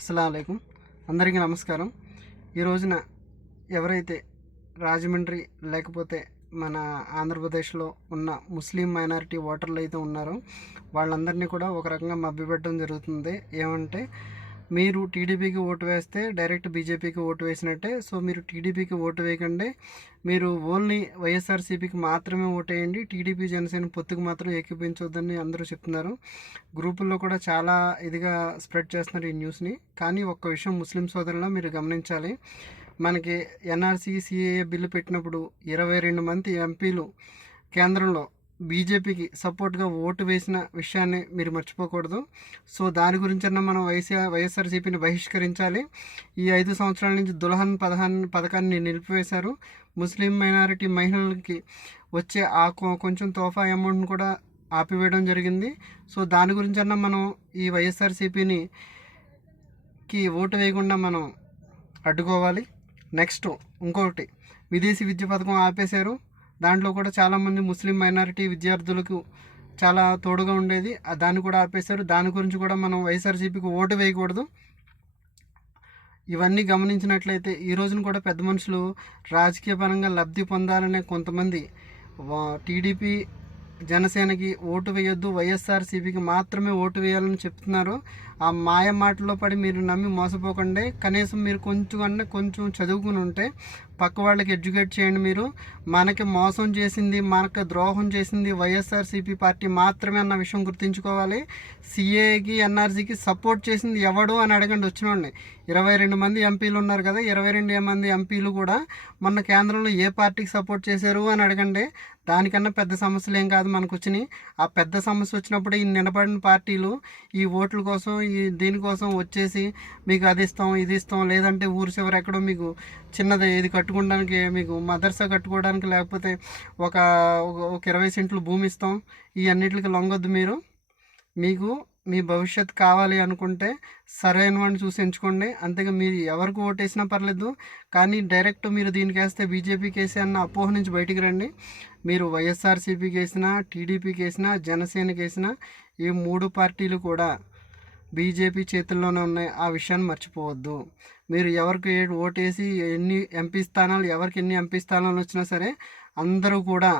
అస్సలాముఅలైకుం. అందరికీ నమస్కారం. ఈ రోజున ఎవరైతే రాజమండ్రి లేకపోతే మన ఆంధ్రప్రదేశ్లో ఉన్న ముస్లిం మైనారిటీ ఓటర్లు అయితే ఉన్నారో వాళ్ళందరినీ కూడా ఒక రకంగా మభ్యపెట్టడం జరుగుతుంది. ఏమంటే మీరు టీడీపీకి ఓటు వేస్తే డైరెక్ట్ బీజేపీకి ఓటు వేసినట్టే. సో మీరు టీడీపీకి ఓటు వేయకండి, మీరు ఓన్లీ వైఎస్ఆర్సీపీకి మాత్రమే ఓటేయండి, టీడీపీ జనసేన పొత్తుకు మాత్రం ఏకీపించొద్దని అందరూ చెప్తున్నారు. గ్రూపుల్లో కూడా చాలా ఇదిగా స్ప్రెడ్ చేస్తున్నారు ఈ న్యూస్ని. కానీ ఒక్క విషయం ముస్లిం సోదరుల్లో మీరు గమనించాలి. మనకి ఎన్ఆర్సీ సిఏఏ బిల్లు పెట్టినప్పుడు 22 మంది ఎంపీలు కేంద్రంలో బీజేపీకి సపోర్ట్గా ఓటు వేసిన విషయాన్ని మీరు మర్చిపోకూడదు. సో దాని గురించన్నా మనం వైఎస్ఆర్సీపీని బహిష్కరించాలి. ఈ 5 సంవత్సరాల నుంచి దుల్హన్ పథకాన్ని నిలిపివేశారు. ముస్లిం మైనారిటీ మహిళలకి వచ్చే ఆ కొంచెం తోఫా అమౌంట్ని కూడా ఆపివేయడం జరిగింది. సో దాని గురించన్నా మనం ఈ వైఎస్ఆర్సీపీని ఓటు వేయకుండా మనం అడ్డుకోవాలి. నెక్స్ట్ ఇంకొకటి, విదేశీ విద్య పథకం ఆపేశారు. దాంట్లో కూడా చాలామంది ముస్లిం మైనారిటీ విద్యార్థులకు చాలా తోడుగా ఉండేది, దాన్ని కూడా ఆపేశారు. దాని గురించి కూడా మనం వైఎస్ఆర్సీపీకి ఓటు వేయకూడదు. ఇవన్నీ గమనించినట్లయితే ఈ రోజున కూడా పెద్ద మనుషులు రాజకీయ పరంగా లబ్ధి పొందాలనే కొంతమంది టీడీపీ జనసేనకి ఓటు వేయొద్దు, వైఎస్ఆర్సీపీకి మాత్రమే ఓటు వేయాలని చెప్తున్నారు. ఆ మాయ మాటల్లో పడి మీరు నమ్మి మోసపోకండి. కనీసం మీరు కొంచెం చదువుకుని ఉంటే పక్క వాళ్ళకి ఎడ్యుకేట్ చేయండి. మీరు మనకి మోసం చేసింది, మనకు ద్రోహం చేసింది వైఎస్ఆర్సీపీ పార్టీ మాత్రమే అన్న విషయం గుర్తుంచుకోవాలి. సిఏకి ఎన్ఆర్సీకి సపోర్ట్ చేసింది ఎవడు అని అడగండి వచ్చినోడిని. 22 మంది ఎంపీలు ఉన్నారు కదా, 22 మంది ఎంపీలు కూడా మొన్న కేంద్రంలో ఏ పార్టీకి సపోర్ట్ చేశారు అని అడగండి. దానికన్నా పెద్ద సమస్యలు ఏం కాదు మనకు వచ్చినాయి. ఆ పెద్ద సమస్య వచ్చినప్పుడు ఈ నిలబడిన పార్టీలు ఈ ఓట్ల కోసం దీనికోసం వచ్చేసి మీకు అది ఇస్తాం ఇది ఇస్తాం, లేదంటే ఊరు చివరి ఎక్కడో మీకు చిన్నది ఇది కట్టుకోవడానికి, మీకు మదర్సా కట్టుకోవడానికి, లేకపోతే ఒక 20 సెంట్లు భూమి ఇస్తాం, ఈ అన్నిటికి లొంగొద్దు. మీకు మీ భవిష్యత్తు కావాలి అనుకుంటే సరైన వాడిని చూసి ఎంచుకోండి. అంతేగా మీరు ఎవరికి ఓటేసినా పర్లేదు, కానీ డైరెక్ట్ మీరు దీనికి వేస్తే బీజేపీకి వేసే అన్న అపోహ నుంచి బయటికి రండి. మీరు వైఎస్ఆర్సీపీకి వేసినా, టీడీపీకి వేసినా, జనసేనకి వేసినా ఈ 3 పార్టీలు కూడా బీజేపీ చేతుల్లోనే ఉన్నాయి. ఆ విషయాన్ని మర్చిపోవద్దు. మీరు ఎవరికి ఓటేసి ఎవరికి ఎన్ని ఎంపీ స్థానాలు వచ్చినా సరే అందరూ కూడా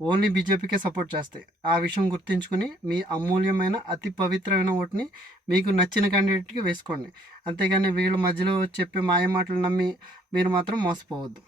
ఓన్లీ బీజేపీకే సపోర్ట్ చేస్తాయి. ఆ విషయం గుర్తుంచుకుని మీ అమూల్యమైన అతి పవిత్రమైన ఓటుని మీకు నచ్చిన క్యాండిడేట్కి వేసుకోండి. అంతేగాని వీళ్ళ మధ్యలో చెప్పే మాయ మాటలు నమ్మి మీరు మాత్రం మోసపోవద్దు.